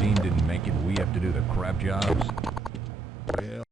Dean didn't make it, we have to do the crap jobs. Well...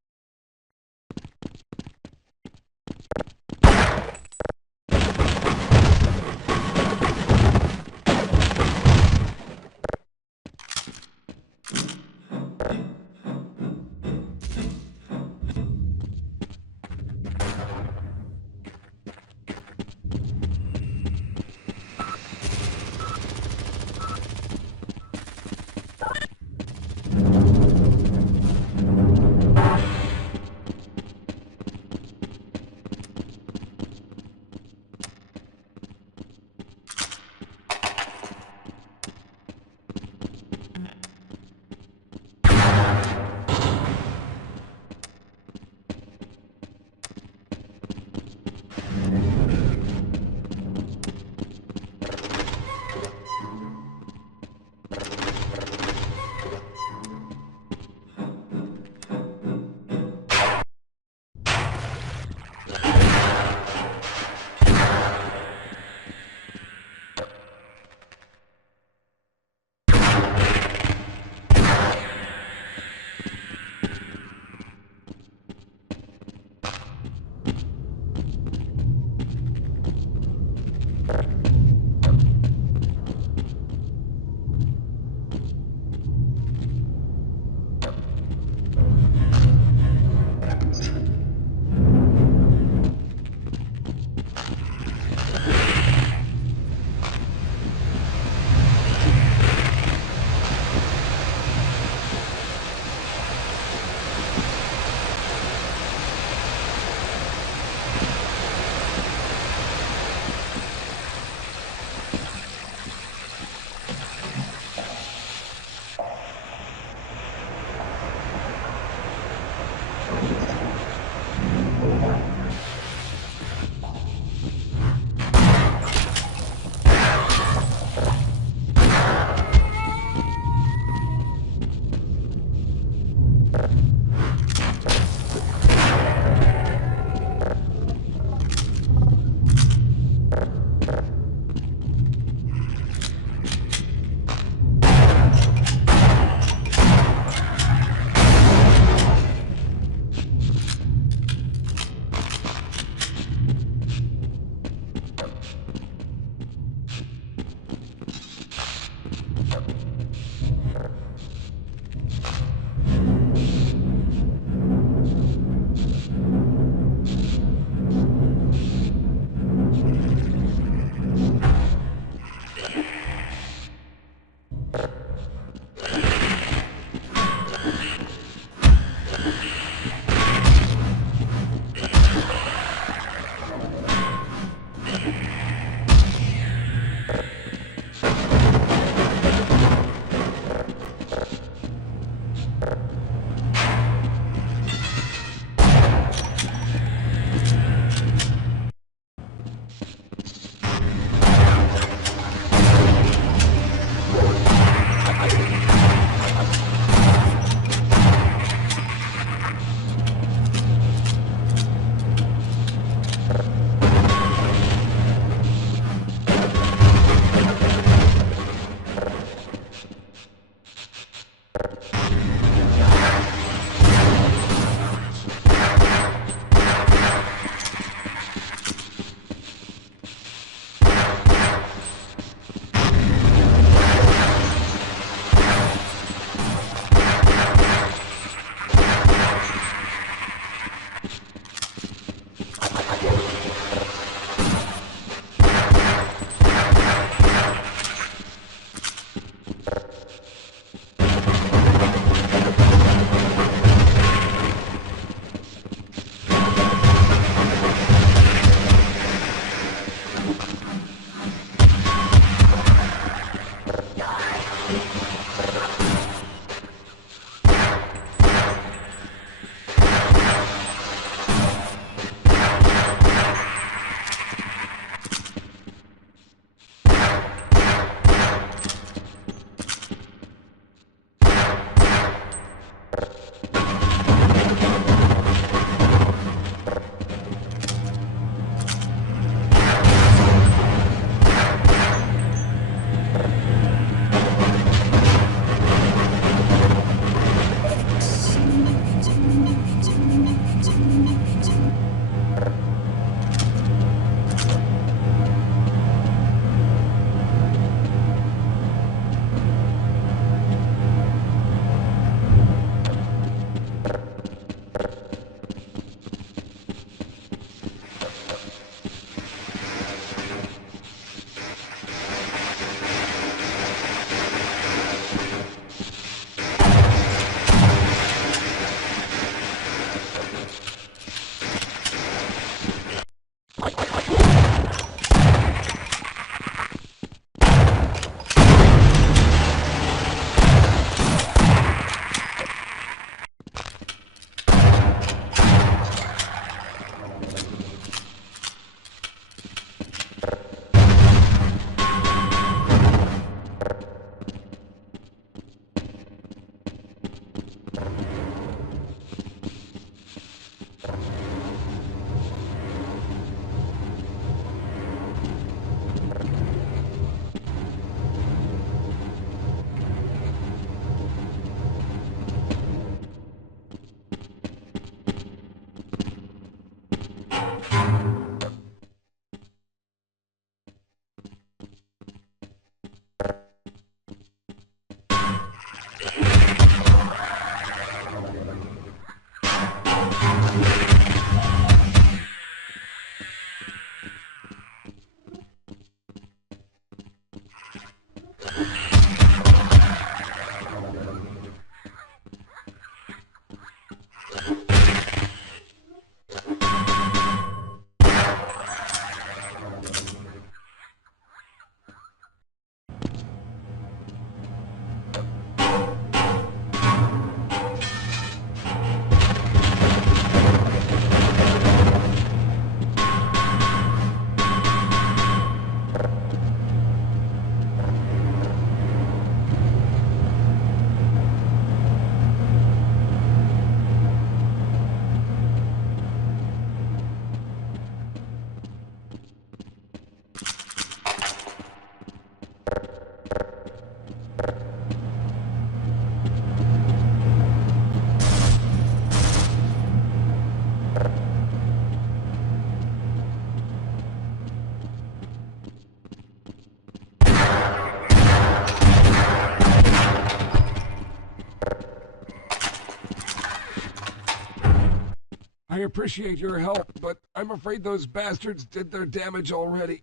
I appreciate your help, but I'm afraid those bastards did their damage already.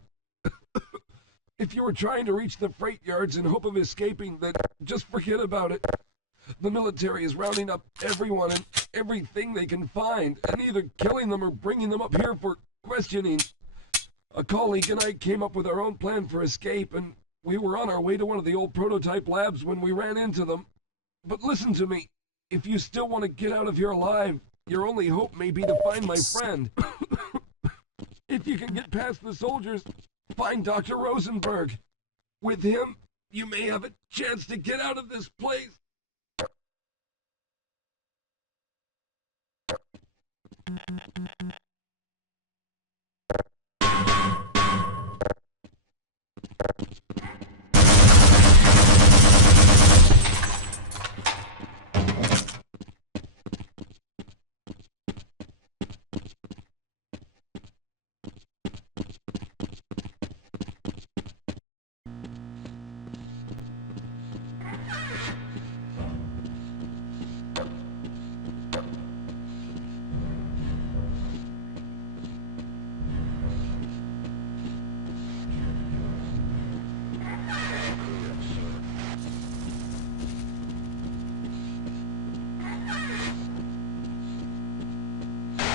If you were trying to reach the freight yards in hope of escaping, then just forget about it. The military is rounding up everyone and everything they can find, and either killing them or bringing them up here for questioning. A colleague and I came up with our own plan for escape, and we were on our way to one of the old prototype labs when we ran into them. But listen to me. If you still want to get out of here alive, your only hope may be to find my friend. If you can get past the soldiers, find Dr. Rosenberg. With him, you may have a chance to get out of this place.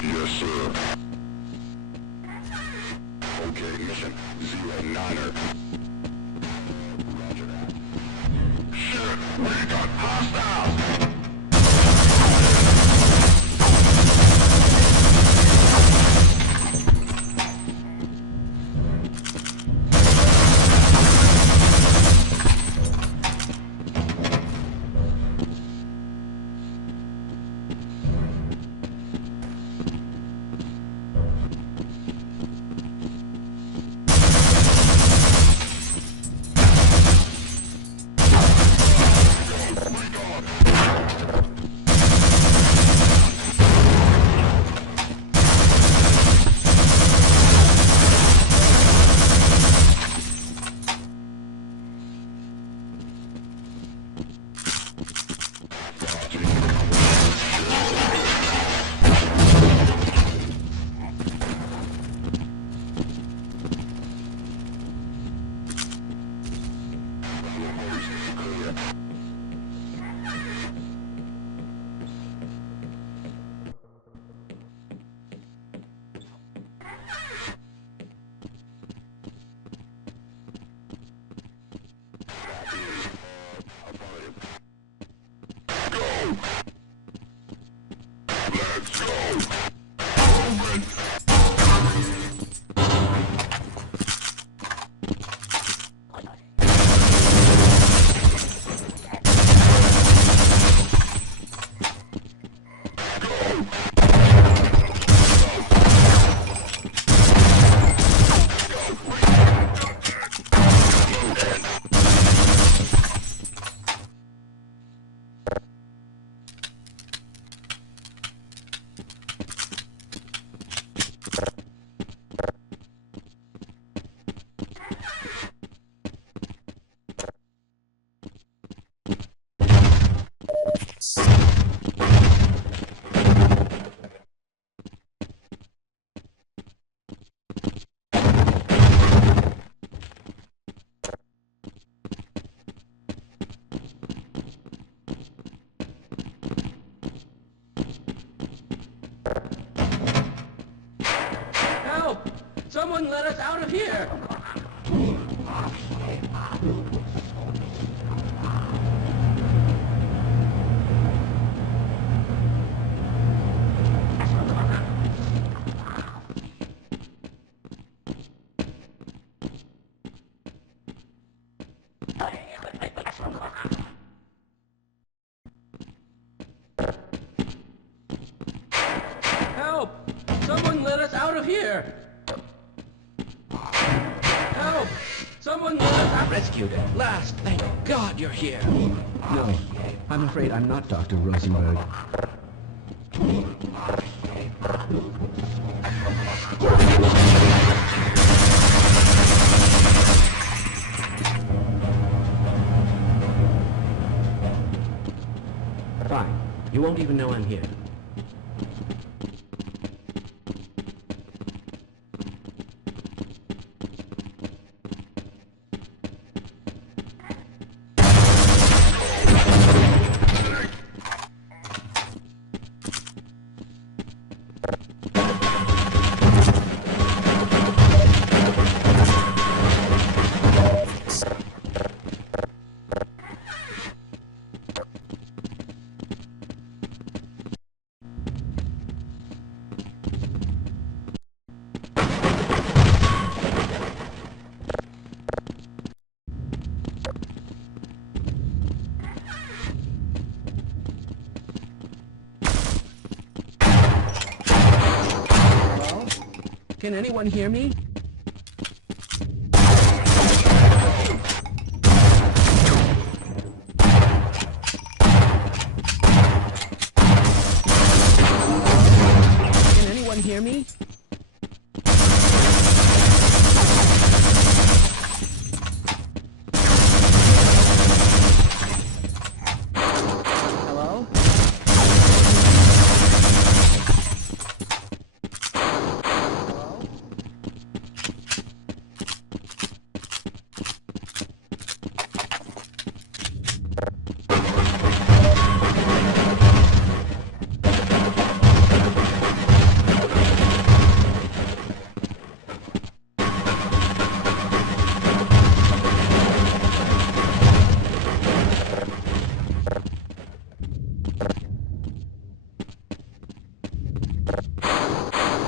Yes, sir. Okay, mission 09er. Roger that. Shit, we got hostiles! Let's go! Moving! Someone let us out of here! Help! Someone let us out of here! Help! Someone let us out! Rescued at last! Thank God you're here! No, I'm afraid I'm not Dr. Rosenberg. Fine. You won't even know I'm here. Can anyone hear me? Can anyone hear me? Hello? Hello?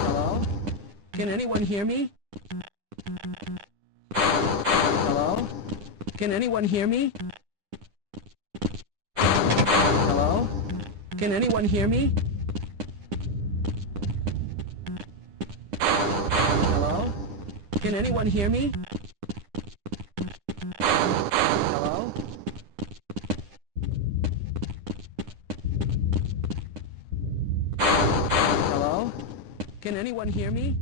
Hello? Can anyone hear me? Hello? Can anyone hear me? Hello? Can anyone hear me? Hello? Can anyone hear me? Hello? Hello? Can anyone hear me?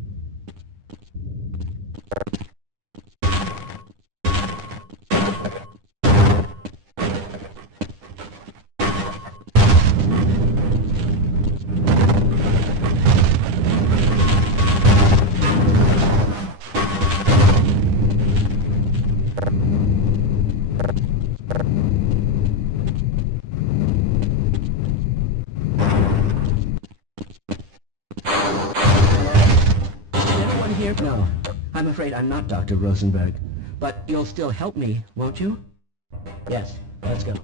Can anyone hear? No, I'm afraid I'm not Dr. Rosenberg. But you'll still help me, won't you? Yes, let's go.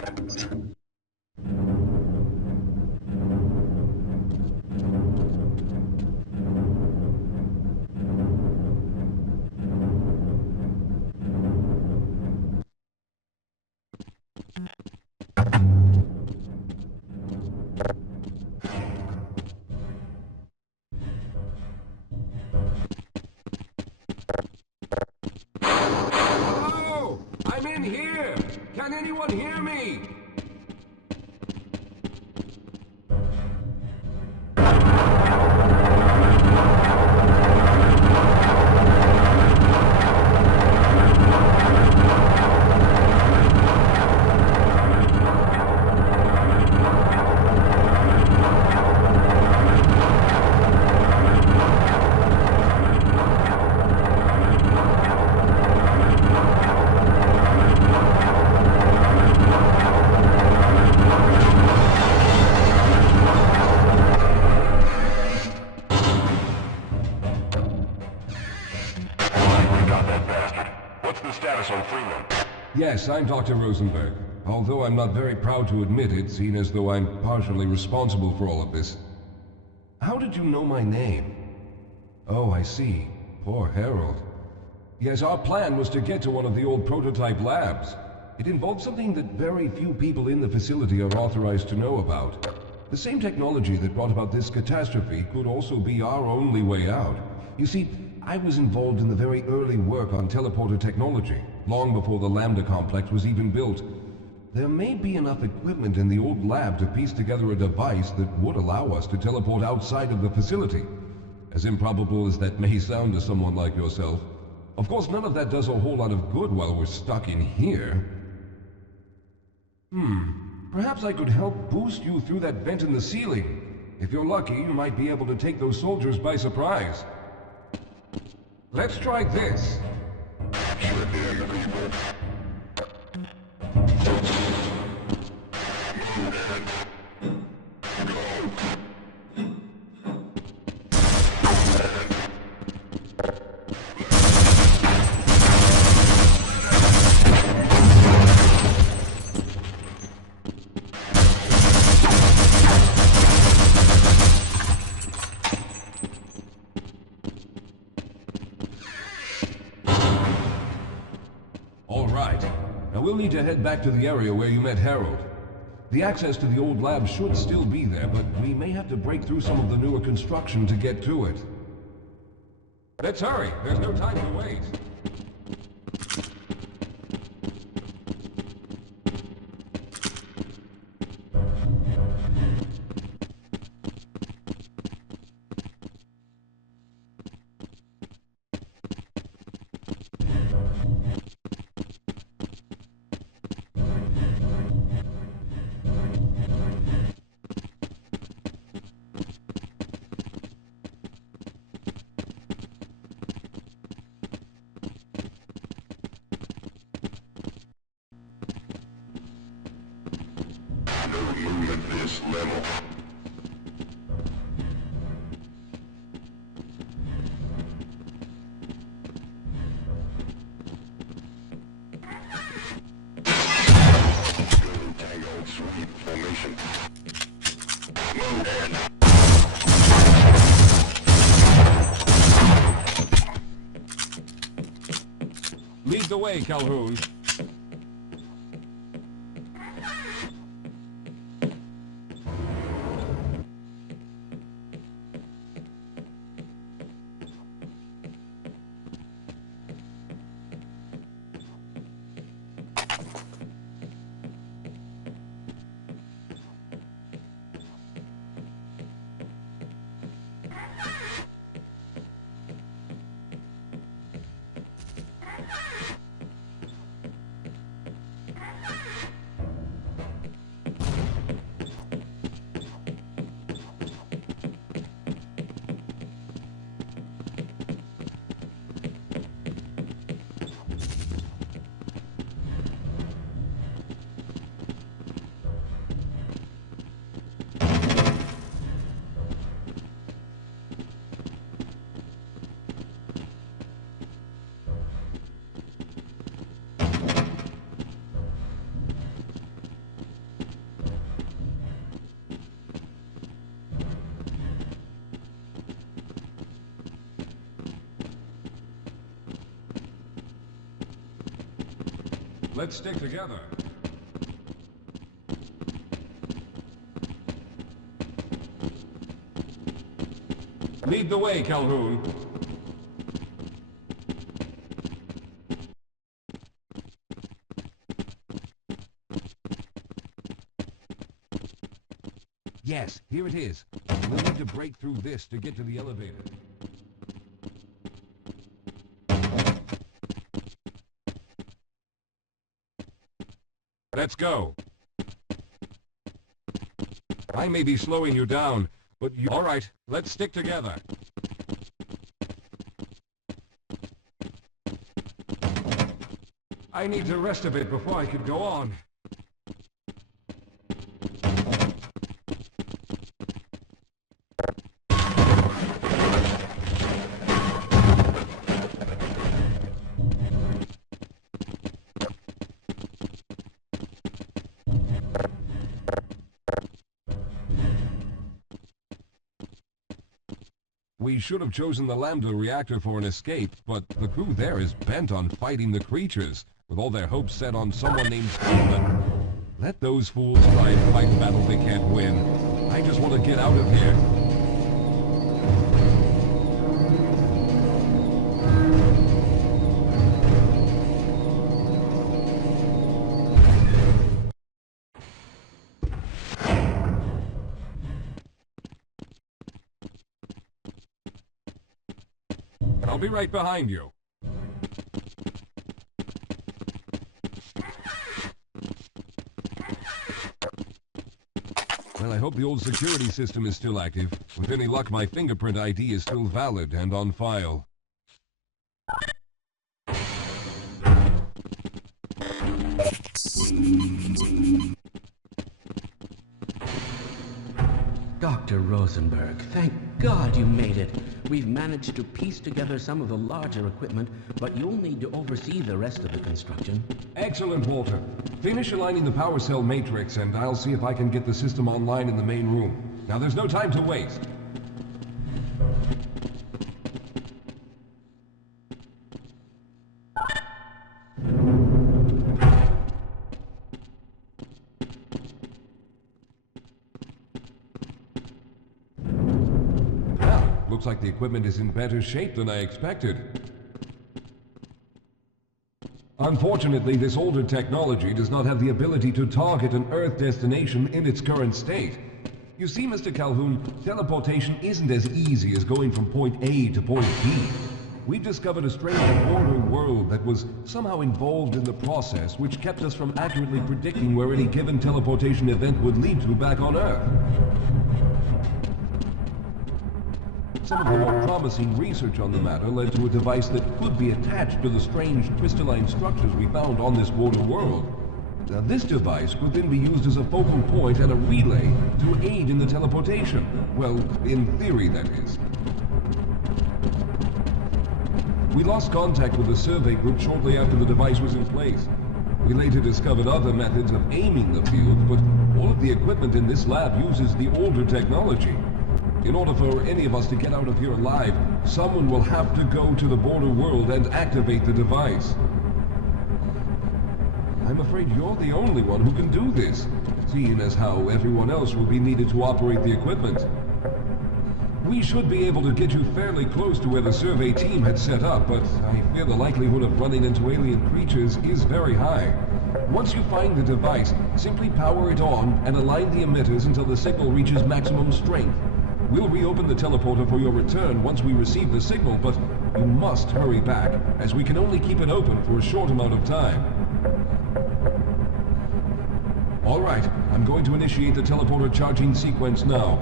Hello! I'm in here! Can anyone hear me? Yes, I'm Dr. Rosenberg. Although I'm not very proud to admit it, seeing as though I'm partially responsible for all of this. How did you know my name? Oh, I see. Poor Harold. Yes, our plan was to get to one of the old prototype labs. It involved something that very few people in the facility are authorized to know about. The same technology that brought about this catastrophe could also be our only way out. You see, I was involved in the very early work on teleporter technology, long before the Lambda complex was even built. There may be enough equipment in the old lab to piece together a device that would allow us to teleport outside of the facility. As improbable as that may sound to someone like yourself. Of course, none of that does a whole lot of good while we're stuck in here. Perhaps I could help boost you through that vent in the ceiling. If you're lucky, you might be able to take those soldiers by surprise. Let's try this. We'll need to head back to the area where you met Harold. The access to the old lab should still be there, but we may have to break through some of the newer construction to get to it. Let's hurry. There's no time to wait. This level. Tangled sweep formation. Move in. Lead the way, Calhoun. let's stick together. Lead the way, Calhoun. Yes, here it is. We'll need to break through this to get to the elevator. Let's go. I may be slowing you down, but you... All right, let's stick together. I need to rest a bit before I can go on. We should have chosen the Lambda reactor for an escape, but the crew there is bent on fighting the creatures, with all their hopes set on someone named Steven. Let those fools try and fight a battle they can't win. I just want to get out of here. I'll be right behind you. Well, I hope the old security system is still active. With any luck, my fingerprint ID is still valid and on file. Dr. Rosenberg, thank God you made it. We've managed to piece together some of the larger equipment, but you'll need to oversee the rest of the construction. Excellent, Walter. Finish aligning the power cell matrix, and I'll see if I can get the system online in the main room. Now, there's no time to waste. Looks like the equipment is in better shape than I expected. Unfortunately, this older technology does not have the ability to target an Earth destination in its current state. You see, Mr. Calhoun, teleportation isn't as easy as going from point A to point B. We've discovered a strange border world that was somehow involved in the process, which kept us from accurately predicting where any given teleportation event would lead to back on Earth. Some of the more promising research on the matter led to a device that could be attached to the strange crystalline structures we found on this border world. Now, this device could then be used as a focal point and a relay to aid in the teleportation. Well, in theory, that is. We lost contact with the survey group shortly after the device was in place. We later discovered other methods of aiming the field, but all of the equipment in this lab uses the older technology. In order for any of us to get out of here alive, someone will have to go to the border world and activate the device. I'm afraid you're the only one who can do this, seeing as how everyone else will be needed to operate the equipment. We should be able to get you fairly close to where the survey team had set up, but I fear the likelihood of running into alien creatures is very high. Once you find the device, simply power it on and align the emitters until the signal reaches maximum strength. We'll reopen the teleporter for your return once we receive the signal, but you must hurry back, as we can only keep it open for a short amount of time. All right, I'm going to initiate the teleporter charging sequence now.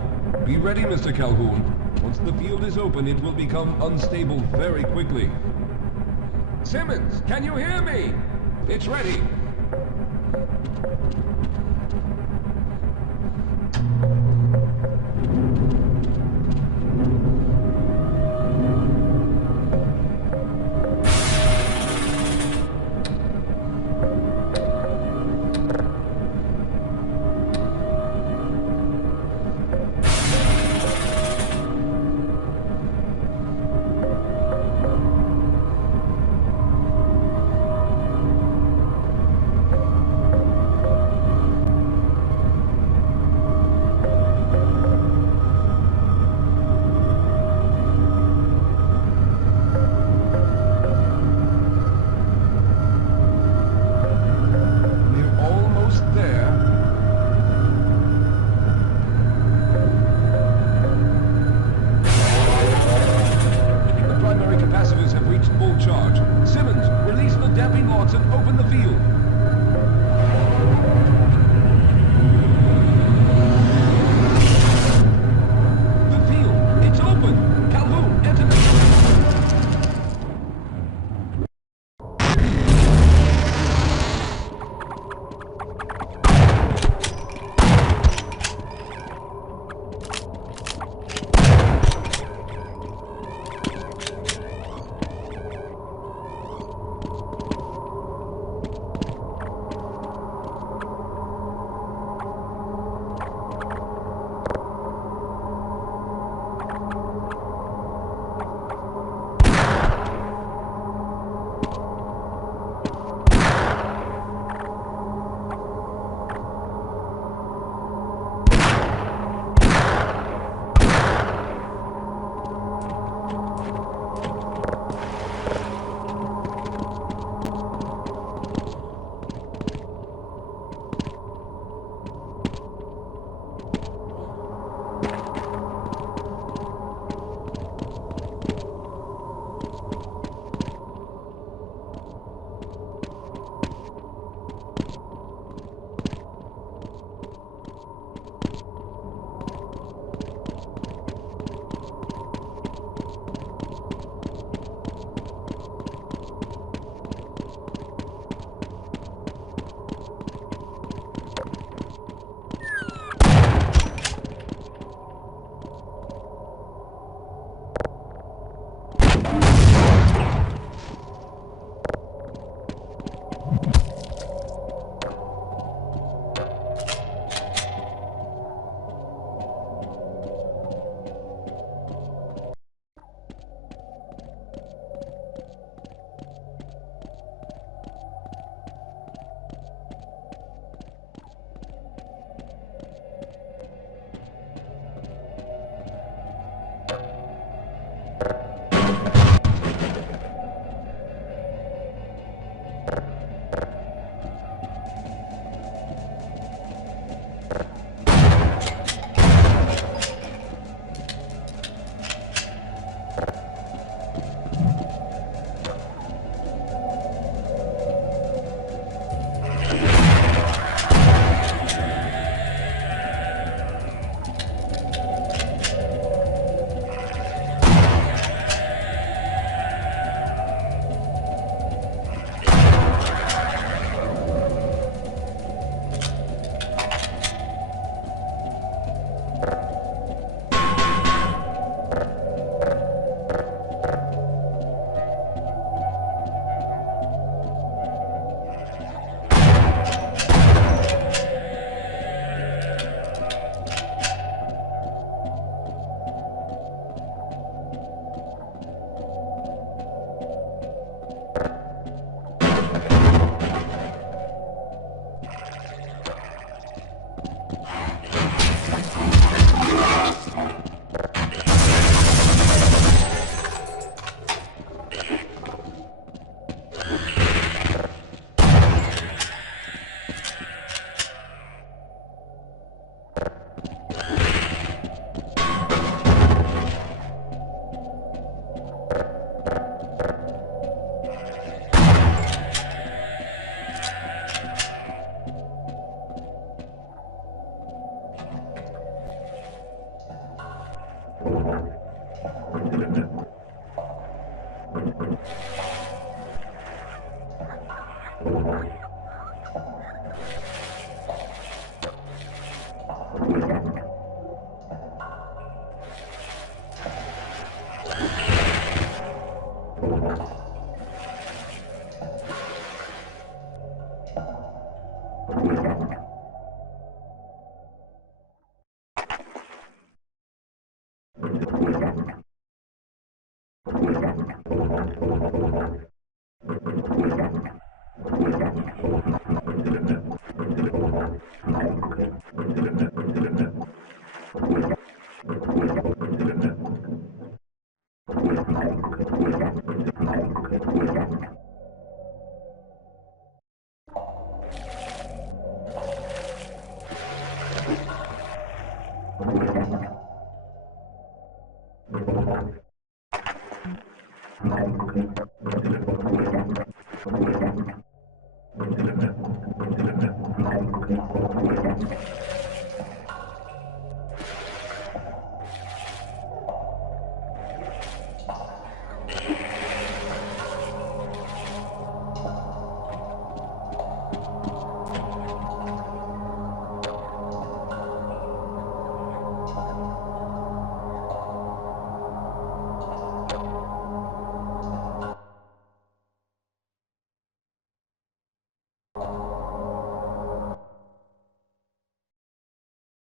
Be ready, Mr. Calhoun. Once the field is open, it will become unstable very quickly. Simmons, can you hear me? It's ready. Watson, open the field. The field, it's open. Calhoun, enter the